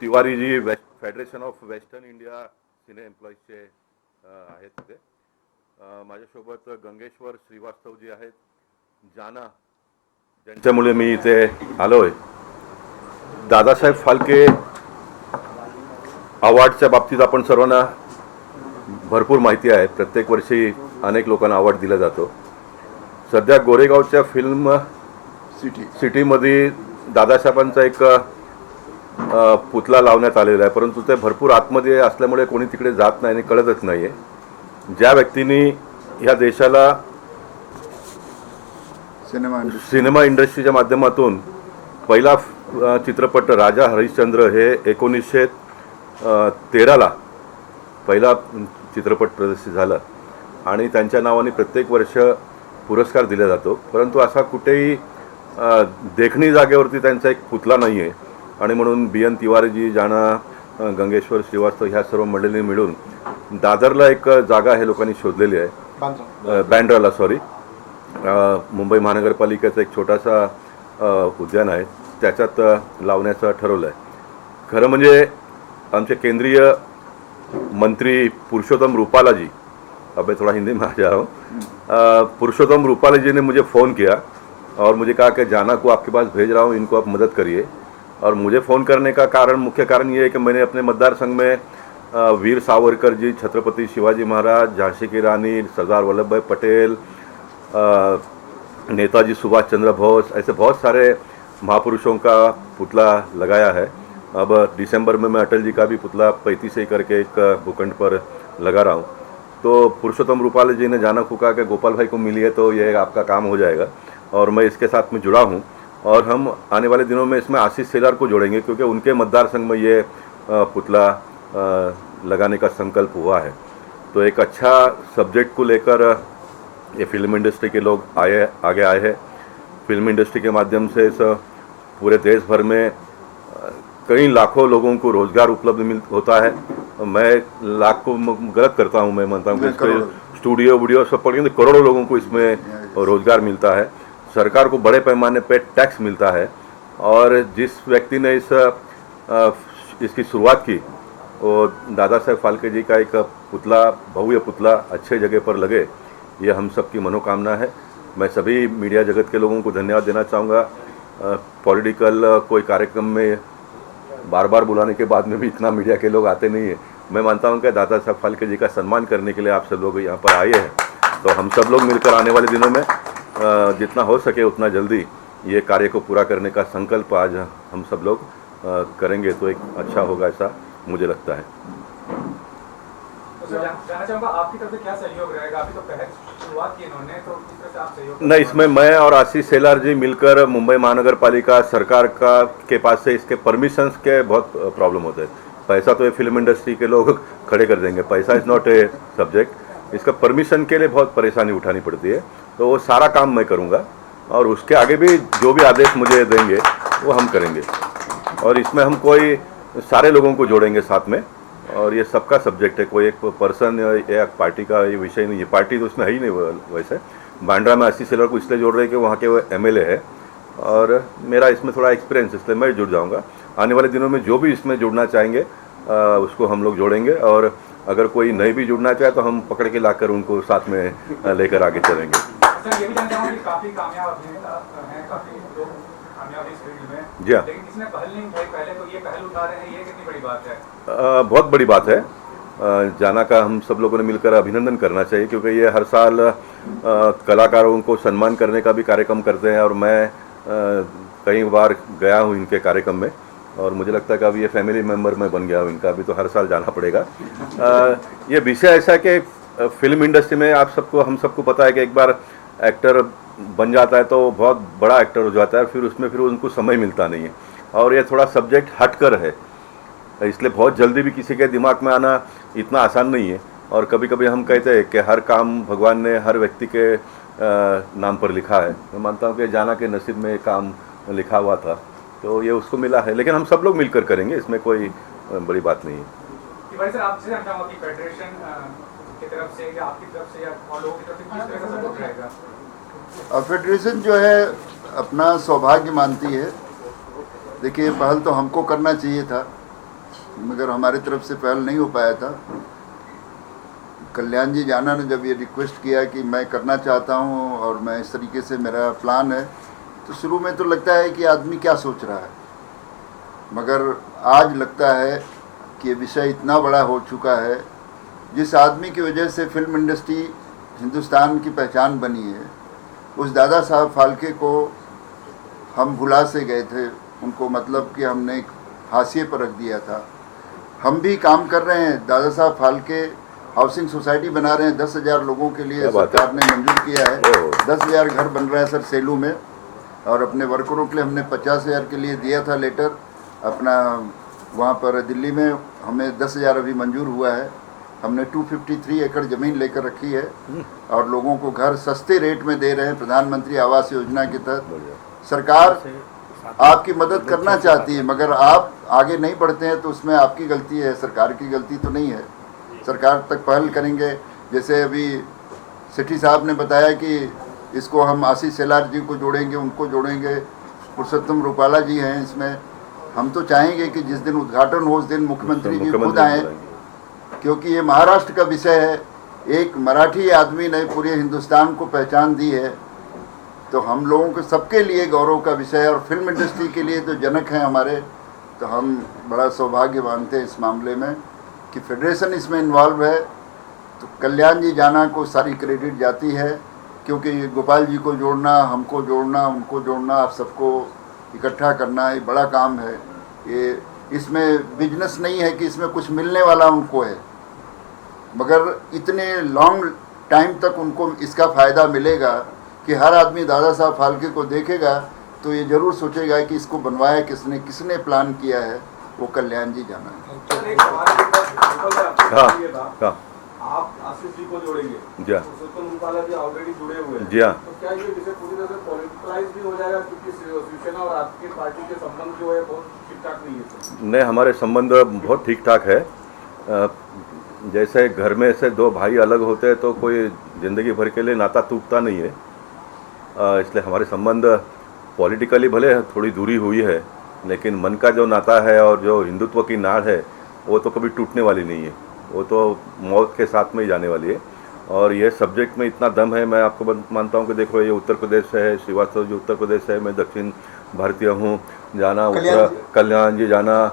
Tiwariji federation of western India सिने एम्प्लॉईजचे आहेत तिथे. माझ्यासोबत गंगेश्वर श्रीवास्तवजी आहेत, जाना ज्यांच्यामुळे मी इथे आलो आहे. दादासाहेब फाल्के अवॉर्डच्या बाबतीत आपण सर्वांना भरपूर माहिती आहे. प्रत्येक वर्षी अनेक लोकांना अवॉर्ड दिला जातो. सध्या गोरेगावच्या फिल्म सिटीमध्ये दादासाहेबांचा एक पुतळा लावण्यात आलेला आहे, परंतु ते भरपूर आतमध्ये असल्यामुळे कोणी तिकडे जात नाही आणि कळतच नाही आहे. ज्या व्यक्तींनी ह्या देशाला सिनेमा इंडस्ट्रीच्या माध्यमातून पहिला चित्रपट राजा हरिश्चंद्र हे 1913ला पहिला चित्रपट प्रदर्शित झाला आणि त्यांच्या नावाने प्रत्येक वर्ष पुरस्कार दिला जातो, परंतु असा कुठेही देखणी जागेवरती त्यांचा एक पुतळा नाही आहे. आणि म्हणून BN तिवारीजी, जाना, गंगेश्वर श्रीवास्तव ह्या सर्व मंडळींनी मिळून दादरला एक जागा हे लोकांनी शोधलेली आहे, बँड्राला मुंबई महानगरपालिकेचा एक छोटासा उद्यान आहे, त्याच्यात लावण्याचं ठरवलं आहे. खरं म्हणजे आमचे केंद्रीय मंत्री पुरुषोत्तम रूपाला जी, अब मैं थोड़ा हिंदी में आ जा रहा हूँ, पुरुषोत्तम रूपाला जी ने मुझे फ़ोन किया और मुझे कहा कि जाना को आपके पास भेज रहा हूँ, इनको आप मदद करिए. और मुझे फ़ोन करने का मुख्य कारण ये है कि मैंने अपने मतदार संघ में वीर सावरकर जी, छत्रपति शिवाजी महाराज, झांसी की रानी, सरदार वल्लभ भाई पटेल, नेताजी सुभाष चंद्र बोस, ऐसे बहुत सारे महापुरुषों का पुतला लगाया है. अब दिसंबर में मैं अटल जी का भी पुतला 35 करके एक भूखंड पर लगा रहा हूँ. तो पुरुषोत्तम रूपाल जी ने जाना को कहा कि गोपाल भाई को मिलिए तो ये आपका काम हो जाएगा, और मैं इसके साथ में जुड़ा हूँ. और हम आने वाले दिनों में इसमें आशीष सेलार को जोड़ेंगे, क्योंकि उनके मतदार संघ में ये पुतला लगाने का संकल्प हुआ है. तो एक अच्छा सब्जेक्ट को लेकर ये फिल्म इंडस्ट्री के लोग आगे आए हैं. फिल्म इंडस्ट्री के माध्यम से इस पूरे देश भर में कई लाखों लोगों को रोज़गार उपलब्ध होता है. मैं लाख को गलत करता हूँ, मैं मानता हूँ कि स्टूडियो वीडियो सब पढ़ेंगे करोड़ों लोगों को इसमें रोज़गार मिलता है. सरकार को बड़े पैमाने पे टैक्स मिलता है. और जिस व्यक्ति ने इसकी शुरुआत की वो दादा साहेब फाल्के जी का एक पुतला, भव्य पुतला अच्छे जगह पर लगे, ये हम सब की मनोकामना है. मैं सभी मीडिया जगत के लोगों को धन्यवाद देना चाहूँगा. पॉलिटिकल कोई कार्यक्रम में बार बार बुलाने के बाद में भी इतना मीडिया के लोग आते नहीं है. मैं मानता हूँ कि दादा साहब फाल्के जी का सम्मान करने के लिए आप सब लोग यहाँ पर आए हैं. तो हम सब लोग मिलकर आने वाले दिनों में जितना हो सके उतना जल्दी ये कार्य को पूरा करने का संकल्प आज हम सब लोग करेंगे तो एक अच्छा होगा, ऐसा मुझे लगता है. जानना चाहूंगा आपकी तरफ से क्या सहयोग रहेगा? अभी तो पहले शुरुआत की इन्होंने, तो किस तरह से आप सहयोग? नहीं, इसमें मैं और आशीष सेलार जी मिलकर मुंबई महानगर पालिका सरकार के पास से इसके परमिशंस के बहुत प्रॉब्लम होते हैं. पैसा तो ये फिल्म इंडस्ट्री के लोग खड़े कर देंगे, पैसा इज़ नॉट ए सब्जेक्ट. इसका परमिशन के लिए बहुत परेशानी उठानी पड़ती है. तो वो सारा काम मैं करूँगा और उसके आगे भी जो भी आदेश मुझे देंगे वो हम करेंगे. और इसमें हम कोई सारे लोगों को जोड़ेंगे साथ में, और ये सबका सब्जेक्ट है. कोई एक पर्सन या पार्टी का ये विषय नहीं है. पार्टी तो उसमें है ही नहीं. वैसे बांद्रा में आशीष सेलार को इसलिए जोड़ रहे हैं कि वहाँ के वो MLA है और मेरा इसमें थोड़ा एक्सपीरियंस, इसलिए मैं जुड़ जाऊँगा. आने वाले दिनों में जो भी इसमें जुड़ना चाहेंगे उसको हम लोग जोड़ेंगे, और अगर कोई नहीं भी जुड़ना चाहे तो हम पकड़ के लाकर उनको साथ में लेकर आगे चलेंगे. सर, ये भी जानना चाहूँगा कि काफ़ी कामयाब अभिनेता हैं, काफ़ी लोग कामयाब इस फील्ड में, जी हाँ, लेकिन किसी ने पहल नहीं उठाई. पहले तो ये पहल उठा रहे हैं, ये कितनी बड़ी बात है? बहुत बड़ी बात है. जाना का हम सब लोगों ने मिलकर अभिनंदन करना चाहिए, क्योंकि ये हर साल कलाकारों को सम्मान करने का भी कार्यक्रम करते हैं, और मैं कई बार गया हूँ इनके कार्यक्रम में, और मुझे लगता है कि अभी ये फैमिली मेम्बर में बन गया हूँ इनका. अभी तो हर साल जाना पड़ेगा. ये विषय ऐसा है कि फिल्म इंडस्ट्री में हम सबको पता है कि एक बार एक्टर बन जाता है तो बहुत बड़ा एक्टर हो जाता है, फिर उनको समय मिलता नहीं है. और ये थोड़ा सब्जेक्ट हटकर है, इसलिए बहुत जल्दी भी किसी के दिमाग में आना इतना आसान नहीं है. और कभी कभी हम कहते हैं कि हर काम भगवान ने हर व्यक्ति के नाम पर लिखा है. मैं मानता हूँ कि जाना के नसीब में काम लिखा हुआ था, तो ये उसको मिला है. लेकिन हम सब लोग मिलकर करेंगे, इसमें कोई बड़ी बात नहीं है. सर, आपसे जानना चाहूँगा कि फेडरेशन की तरफ से या आपकी तरफ से या और लोगों की तरफ से किस तरह का सपोर्ट रहेगा? फेडरेशन जो है अपना सौभाग्य मानती है. देखिए, पहल तो हमको करना चाहिए था, मगर हमारी तरफ से पहल नहीं हो पाया था। कल्याण जी जाना ने जब ये रिक्वेस्ट किया कि मैं करना चाहता हूँ और मैं इस तरीके से मेरा प्लान है, तो शुरू में तो लगता है कि आदमी क्या सोच रहा है, मगर आज लगता है कि ये विषय इतना बड़ा हो चुका है। जिस आदमी की वजह से फिल्म इंडस्ट्री हिंदुस्तान की पहचान बनी है, उस दादा साहब फाल्के को हम भुला से गए थे। उनको मतलब कि हमने हाशिए पर रख दिया था। हम भी काम कर रहे हैं, दादा साहब फाल्के हाउसिंग सोसाइटी बना रहे हैं, 10,000 लोगों के लिए सरकार ने मंजूर किया है। 10,000 घर बन रहा है सर सेलू में, और अपने वर्करों के लिए हमने 50,000 के लिए दिया था लेटर अपना। वहाँ पर दिल्ली में हमें 10,000 अभी मंजूर हुआ है। हमने 253 एकड़ ज़मीन लेकर रखी है और लोगों को घर सस्ते रेट में दे रहे हैं। प्रधानमंत्री आवास योजना के तहत सरकार आपकी मदद करना चाहती है, मगर आप आगे नहीं बढ़ते हैं तो उसमें आपकी गलती है, सरकार की गलती तो नहीं है। सरकार तक पहल करेंगे। जैसे अभी सेठी साहब ने बताया कि इसको हम आशीष सेलार जी को जोड़ेंगे, उनको जोड़ेंगे, पुरुषोत्तम रूपाला जी हैं इसमें। हम तो चाहेंगे कि जिस दिन उद्घाटन हो उस दिन मुख्यमंत्री जी खुद आएँ, क्योंकि ये महाराष्ट्र का विषय है। एक मराठी आदमी ने पूरे हिंदुस्तान को पहचान दी है, तो हम लोगों के सबके लिए गौरव का विषय है। और फिल्म इंडस्ट्री के लिए जो जनक हैं हमारे, तो हम बड़ा सौभाग्य मानते हैं इस मामले में कि फेडरेशन इसमें इन्वॉल्व है। तो कल्याण जी जाना को सारी क्रेडिट जाती है, क्योंकि गोपाल जी को जोड़ना, हमको जोड़ना, उनको जोड़ना, आप सबको इकट्ठा करना ये बड़ा काम है। ये इसमें बिजनेस नहीं है कि इसमें कुछ मिलने वाला उनको है, मगर इतने लॉन्ग टाइम तक उनको इसका फ़ायदा मिलेगा कि हर आदमी दादा साहब फाल्के को देखेगा तो ये ज़रूर सोचेगा कि इसको बनवाया किसने, किसने प्लान किया है, वो कल्याण जी जाना है। हाँ, आप आशीष जी को जोड़ेंगे, जी हाँ, पुरुषोत्तम रूपाला जी ऑलरेडी जुड़े हुए हैं, जी हाँ। तो क्या ये विषय पूरी तरह से पॉलिटिकलाइज भी हो जाएगा, क्योंकि शिवसेना और आपकी पार्टी के संबंध जो है बहुत ठीक ठाक नहीं है? नहीं, हमारे संबंध बहुत ठीक ठाक है। जैसे घर में से दो भाई अलग होते हैं तो कोई ज़िंदगी भर के लिए नाता टूटता नहीं है। इसलिए हमारे संबंध पॉलिटिकली भले थोड़ी दूरी हुई है, लेकिन मन का जो नाता है और जो हिंदुत्व की नाड़ है वो तो कभी टूटने वाली नहीं है। वो तो मौत के साथ में ही जाने वाली है। और ये सब्जेक्ट में इतना दम है, मैं आपको मानता हूँ कि देखो ये उत्तर प्रदेश से है, श्रीवास्तव जी उत्तर प्रदेश से है, मैं दक्षिण भारतीय हूँ, जाना कल्याण जी जाना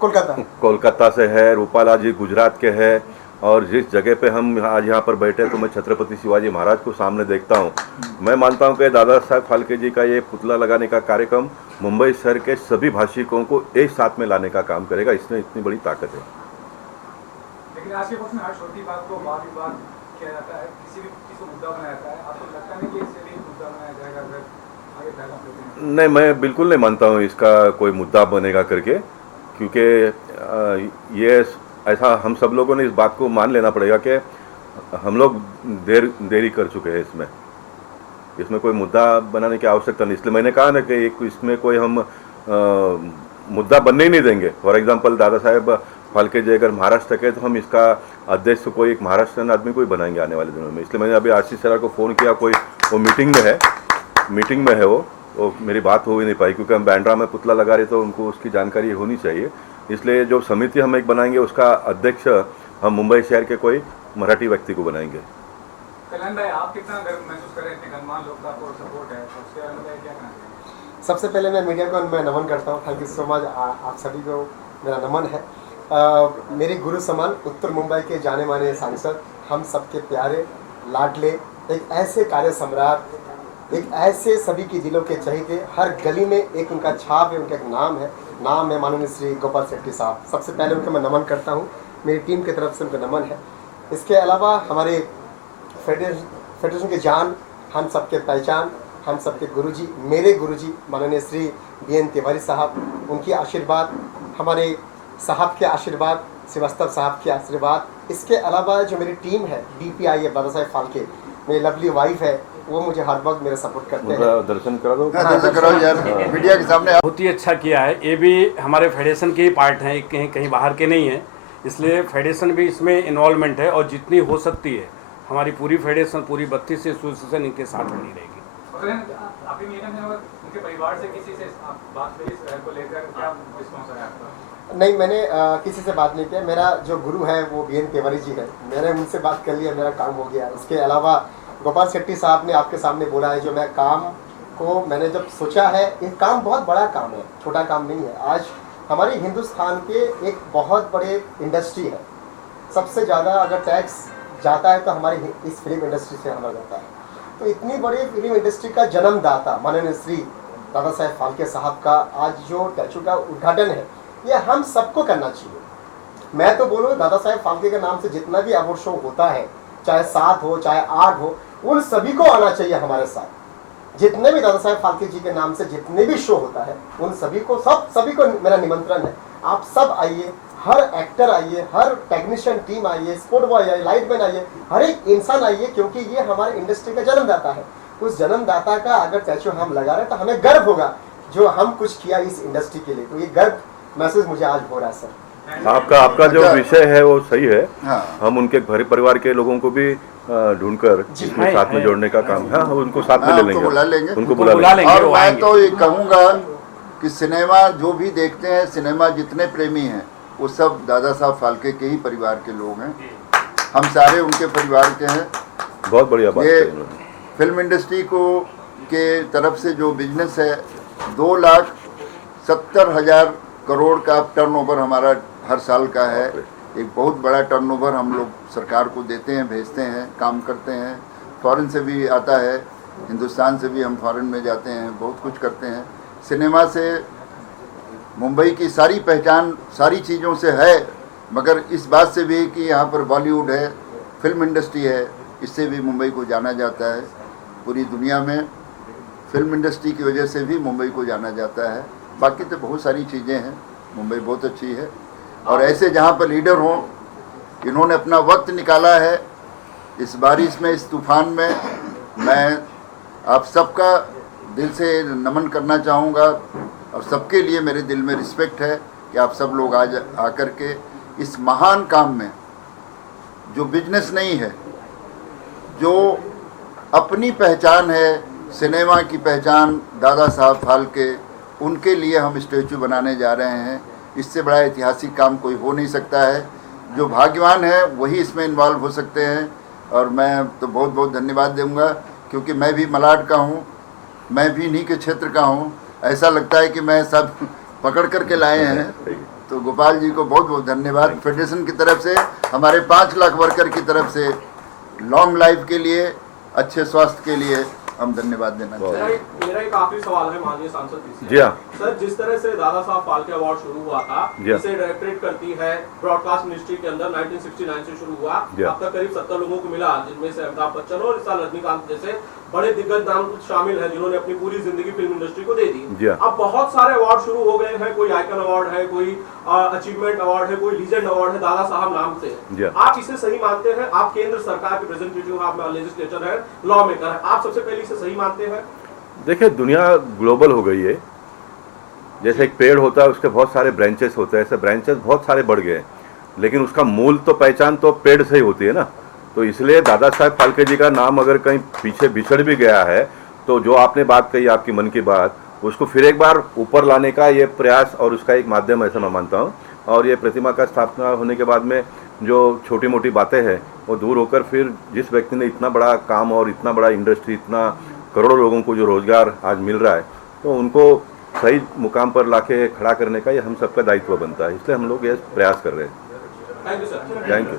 कोलकाता से है, रूपाला जी गुजरात के है। और जिस जगह पे हम आज यहाँ पर बैठे तो मैं छत्रपति शिवाजी महाराज को सामने देखता हूँ। मैं मानता हूँ कि दादा साहब फाल्के जी का ये पुतला लगाने का कार्यक्रम मुंबई शहर के सभी भाषिकों को एक साथ में लाने का काम करेगा। इसमें इतनी बड़ी ताकत है। लेकिन आज के वक्त में हर छोटी बात को वाद विवाद किया जाता है, किसी भी चीज़ को मुद्दा बनाया जाता है। आपको लगता नहीं कि इससे भी मुद्दा बनाया जाएगा अगर आगे पैगाम देते हैं? नहीं, मैं बिल्कुल नहीं मानता हूँ इसका कोई मुद्दा बनेगा करके, क्योंकि ये ऐसा हम सब लोगों ने इस बात को मान लेना पड़ेगा कि हम लोग देरी कर चुके हैं। इसमें कोई मुद्दा बनाने की आवश्यकता नहीं। इसलिए मैंने कहा ना कि इसमें कोई हम मुद्दा बनने ही नहीं देंगे। फॉर एग्जांपल दादा साहेब फाल्के जी अगर महाराष्ट्र के, तो हम इसका अध्यक्ष कोई एक महाराष्ट्रन आदमी को ही बनाएंगे आने वाले दिनों में। इसलिए मैंने अभी आशीष सेलार को फ़ोन किया, कोई वो मीटिंग में है वो मेरी बात हो ही नहीं पाई, क्योंकि हम बैंड्रा में पुतला लगा रहे तो उनको उसकी जानकारी होनी चाहिए। इसलिए जो समिति हम एक बनाएंगे उसका अध्यक्ष हम मुंबई शहर के कोई मराठी व्यक्ति को बनाएंगे। कल्याण भाई, आप कितना गर्व महसूस कर रहे हैं? इतने गणमान्य लोग आपको सपोर्ट है, उसके बारे में क्या कहना चाहिए? सबसे पहले मैं मीडिया को मैं नमन करता हूँ। थैंक यू सो मच, आप सभी को मेरा नमन है। मेरे गुरु समान उत्तर मुंबई के जाने माने सांसद, हम सबके प्यारे लाडले, एक ऐसे कार्य सम्राट, एक ऐसे सभी के दिलों के चहेते, हर गली में एक उनका छाप है, उनका एक नाम है माननीय श्री गोपाल शेट्टी साहब। सबसे पहले उनको मैं नमन करता हूँ, मेरी टीम की तरफ से उनको नमन है। इसके अलावा हमारे फेडरेशन के जान, हम सबके पहचान, हम सबके गुरुजी, मेरे गुरुजी माननीय श्री BN तिवारी साहब, उनकी आशीर्वाद, हमारे साहब के आशीर्वाद, श्रीवास्तव साहब के आशीर्वाद। इसके अलावा जो मेरी टीम है DPI है दादा साहब फाल्के, मेरी लवली वाइफ है, वो मुझे हर वक्त मेरा सपोर्ट करते हैं। दर्शन करा दो, दर्शन कराओ यार मीडिया के सामने। बहुत ही अच्छा किया है। ये भी हमारे फेडरेशन के ही पार्ट हैं, कहीं बाहर के नहीं हैं, इसलिए फेडरेशन भी इसमें इन्वॉल्वमेंट है। और जितनी हो सकती है हमारी पूरी फेडरेशन, पूरी 32 एसोसिएशन इनके साथ खड़ी रहेगी। आपकी मीटिंग में उनके परिवार से किसी से बात हुई इस को लेकर, क्या रिस्पॉन्स आया आपका? नहीं, मैंने किसी से बात नहीं किया। मेरा जो गुरु है वो बीएन तिवारी जी है, मैंने उनसे बात कर लिया, मेरा काम हो गया। इसके अलावा गोपाल शेट्टी साहब ने आपके सामने बोला है, जो मैं काम को मैंने जब सोचा है, ये काम बहुत बड़ा काम है, छोटा काम नहीं है। आज हमारे हिंदुस्तान के एक बहुत बड़े इंडस्ट्री है, सबसे ज़्यादा अगर टैक्स जाता है तो हमारी इस फिल्म इंडस्ट्री से हमारा जाता है। तो इतनी बड़ी फिल्म इंडस्ट्री का जन्मदाता माननीय श्री दादा साहेब फाल्के साहब का आज जो स्टैचू का उद्घाटन है, ये हम सबको करना चाहिए। मैं तो बोलूँ, दादा साहेब फाल्के के नाम से जितना भी अवार्ड शो होता है, चाहे 7 हो चाहे 8 हो, उन सभी को आना चाहिए हमारे साथ। जितने भी दादा साहेब फाल्के जी के नाम से जितने भी शो होता है, उन सभी को सभी को मेरा निमंत्रण है, आप सब आइए, हर एक्टर आइए, हर टेक्नीशियन टीम आइए, स्पोर्ट बॉय आइए, लाइटमैन आइए, हर एक इंसान आइए, क्योंकि ये हमारे इंडस्ट्री का जन्मदाता है। उस जन्मदाता का अगर स्टैचू हम लगा रहे हैं तो हमें गर्व होगा जो हम कुछ किया इस इंडस्ट्री के लिए। तो ये गर्व महसूस मुझे आज हो रहा है सर। आपका जो विषय है वो सही है। हाँ। हम उनके घर परिवार के लोगों को भी ढूंढकर इसमें साथ में जोड़ने का काम है। हम उनको साथ में ले लेंगे, बुला लेंगे, उनको बुला लेंगे। और मैं तो ये कहूँगा कि सिनेमा जो भी देखते हैं, सिनेमा जितने प्रेमी हैं वो सब दादा साहब फाल्के के ही परिवार के लोग हैं। हम सारे उनके परिवार के हैं। बहुत बढ़िया बात ये है इन्होंने। फिल्म इंडस्ट्री को के तरफ से जो बिजनेस है, 2,70,000 करोड़ का टर्नओवर हमारा हर साल का है। एक बहुत बड़ा टर्नओवर हम लोग सरकार को देते हैं, भेजते हैं, काम करते हैं। फॉरेन से भी आता है, हिंदुस्तान से भी हम फॉरेन में जाते हैं, बहुत कुछ करते हैं। सिनेमा से मुंबई की सारी पहचान सारी चीज़ों से है, मगर इस बात से भी कि यहाँ पर बॉलीवुड है, फिल्म इंडस्ट्री है, इससे भी मुंबई को जाना जाता है। पूरी दुनिया में फिल्म इंडस्ट्री की वजह से भी मुंबई को जाना जाता है। बाकी तो बहुत सारी चीज़ें हैं, मुंबई बहुत अच्छी है। और ऐसे जहाँ पर लीडर हों, इन्होंने अपना वक्त निकाला है इस बारिश में, इस तूफान में। मैं आप सबका दिल से नमन करना चाहूँगा और सबके लिए मेरे दिल में रिस्पेक्ट है कि आप सब लोग आज आकर के इस महान काम में, जो बिजनेस नहीं है, जो अपनी पहचान है, सिनेमा की पहचान दादा साहब फाल्के, उनके लिए हम स्टैचू बनाने जा रहे हैं। इससे बड़ा ऐतिहासिक काम कोई हो नहीं सकता है। जो भाग्यवान है वही इसमें इन्वॉल्व हो सकते हैं। और मैं तो बहुत बहुत धन्यवाद दूंगा, क्योंकि मैं भी मलाड का हूँ, मैं भी इन्हीं के क्षेत्र का हूँ। ऐसा लगता है कि मैं सब पकड़ करके लाए हैं। तो गोपाल जी को बहुत बहुत धन्यवाद। फेडरेशन की तरफ से, हमारे 5 लाख वर्कर की तरफ से, लॉन्ग लाइफ के लिए, अच्छे स्वास्थ्य के लिए हम धन्यवाद देना चाहते हैं। मेरा एक आखिरी सवाल है माननीय सांसद जी से। जी हाँ सर, जिस तरह से दादा साहब फाल्के अवार्ड शुरू हुआ था, जी हाँ। इसे डायरेक्टरेट करती है ब्रॉडकास्ट मिनिस्ट्री के अंदर, 1969 से शुरू हुआ। जी हाँ। अब तक करीब 70 लोगों को मिला, जिनमें से अमिताभ बच्चन और इस साल रजनीकांत जैसे बड़े दिग्गज नाम शामिल हैं, जिन्होंने अपनी पूरी जिंदगी फिल्म इंडस्ट्री को दे जी दी। हाँ। अब बहुत सारे अवार्ड शुरू हो गए हैं, कोई आइकन अवार्ड है, कोई अचीवमेंट अवार्ड है, कोई लीजेंड अवार्ड है, दादा साहब नाम से। जी हाँ। आप इसे सही मानते हैं? आप केंद्र सरकार के रिप्रेजेंटेटिव, आप लेजिस्लेचर है, लॉ मेकर है, आप सबसे पहले इसे सही मानते हैं? देखिए, दुनिया ग्लोबल हो गई है। जैसे एक पेड़ होता है, उसके बहुत सारे ब्रांचेस होते हैं, ऐसे ब्रांचेस बहुत सारे बढ़ गए हैं, लेकिन उसका मूल तो पहचान तो पेड़ से ही होती है ना। तो इसलिए दादा साहेब फाल्के जी का नाम अगर कहीं पीछे बिछड़ भी गया है, तो जो आपने बात कही, आपकी मन की बात, उसको फिर एक बार ऊपर लाने का ये प्रयास और उसका एक माध्यम ऐसा मैं मानता हूँ। और ये प्रतिमा का स्थापना होने के बाद में जो छोटी मोटी बातें हैं वो दूर होकर, फिर जिस व्यक्ति ने इतना बड़ा काम और इतना बड़ा इंडस्ट्री, इतना करोड़ों लोगों को जो रोजगार आज मिल रहा है, तो उनको सही मुकाम पर लाके खड़ा करने का ये हम सबका दायित्व बनता है। इसलिए हम लोग ये प्रयास कर रहे हैं। Thank you sir. Thank you.